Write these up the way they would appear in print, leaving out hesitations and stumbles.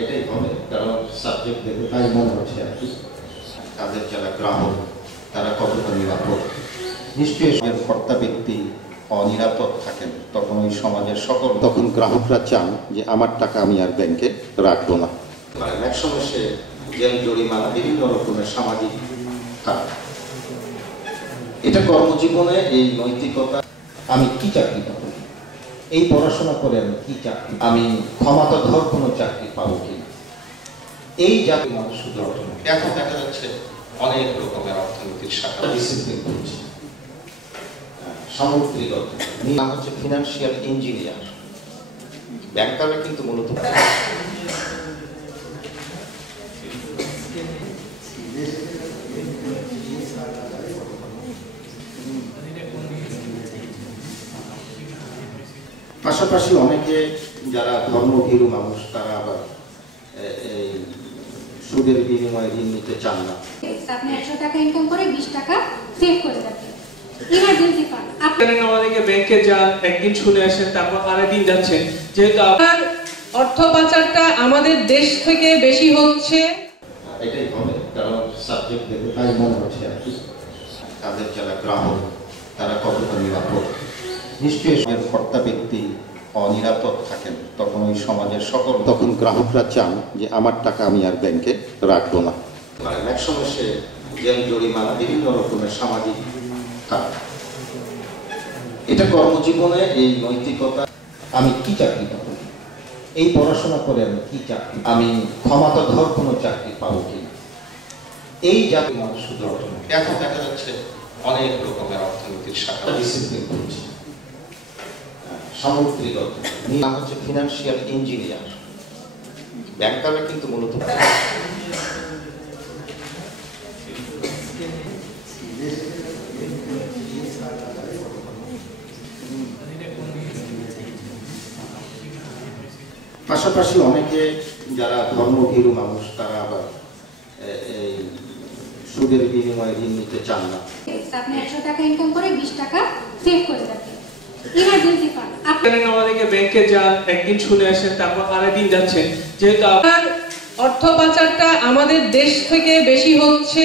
এটাই হবে, কারণ সাবজেক্ট দেখে তাই মনে হচ্ছে আর কি। তাদের যারা গ্রাহক তারা কতটা নিরাপদ। নিশ্চয়ই কর্তা ব্যক্তি অনিরাপদ থাকেন, তখন ওই সমাজের তখন গ্রাহকরা চান যে আমার টাকা আমি আর ব্যাংকে রাখবো না। একসময় সে জেল জরিমানা বিভিন্ন রকমের সামাজিক কাজ। এটা কর্মজীবনে এই নৈতিকতা। আমি কি চাকরি পাবো, এই পড়াশোনা করে আমি কি চাকরি, আমি ক্ষমতাধর কোনো চাকরি পাবো কি, এই জাতীয় মানুষ শুধু এখন দেখা যাচ্ছে অনেক রকমের অর্থনৈতিক শাখা ডিসিপ্লিন করছে। সামুদ্রিক নাম হচ্ছে ফিনান্সিয়াল ইঞ্জিনিয়ার। ব্যাংকাররা কিন্তু মূলত পাশাপাশি অনেকে যারা ধর্মভীরু মানুষ তারা আবার এই সুদের বিনিময়ে ঋণ নিতে চান না। আপনি 100 টাকা ইনকাম করে 20 টাকা সেভ করে রাখেন ইমার্জেন্সি ফান্ড। আপনারা আমাদেরকে ব্যাংকে যান, একদিন শুনে আসেন, তারপর আরেকদিন যাচ্ছেন। যেহেতু আপনার অর্থ পাচারটা আমাদের দেশ থেকে বেশি হচ্ছে, এটাই হবে, কারণ সাবজেক্ট দেখে তাই মনে হচ্ছে আর কি। তাদের যারা গ্রাহক তারা কতটা নিরাপদ। নিশ্চয়ই কর্তা ব্যক্তি অনিরাপদ থাকেন, তখন ওই সমাজের তখন গ্রাহকরা চান যে আমার টাকা আমি আর ব্যাংকে রাখবো না। একসময় সে জেল জরিমানা বিভিন্ন রকমের সামাজিক কাজ। এটা কর্মজীবনে এই নৈতিকতা। আমি কি চাকরি পাবো, এই পড়াশোনা করে আমি কি চাকরি, আমি ক্ষমতাধর কোনো চাকরি পাবো কি, এই জাতীয় মানুষ শুধু এখন দেখা যাচ্ছে অনেক রকমের অর্থনৈতিক শাখা ডিসিপ্লিন করছে। সামুদ্রিক নাম হচ্ছে ফিনান্সিয়াল ইঞ্জিনিয়ার। ব্যাংকাররা কিন্তু মূলত পাশাপাশি অনেকে যারা ধর্মভীরু মানুষ তারা আবার এই সুদের বিনিময়ে ঋণ নিতে চান না। আপনি 100 টাকা ইনকাম করে 20 টাকা সেভ করে রাখেন ইমার্জেন্সি ফান্ড। আপনারা আমাদেরকে ব্যাংকে যান, একদিন শুনে আসেন, তারপর আরেকদিন যাচ্ছেন। যেহেতু আপনার অর্থ পাচারটা আমাদের দেশ থেকে বেশি হচ্ছে,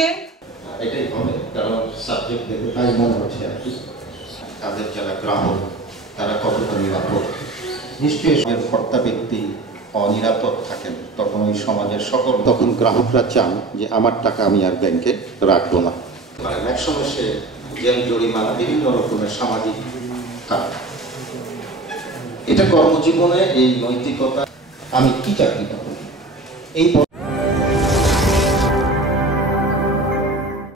এটাই হবে, কারণ সাবজেক্ট দেখে তাই মনে হচ্ছে আর কি। তাদের যারা গ্রাহক তারা কতটা নিরাপদ। নিশ্চয়ই কর্তা ব্যক্তি অনিরাপদ থাকেন, তখন ওই সমাজের তখন গ্রাহকরা চান যে আমার টাকা আমি আর ব্যাংকে রাখবো না। একসময় সে জেল জরিমানা বিভিন্ন রকমের সামাজিক কাজ। এটা কর্মজীবনে এই নৈতিকতা। আমি কি চাকরি পাবো, এই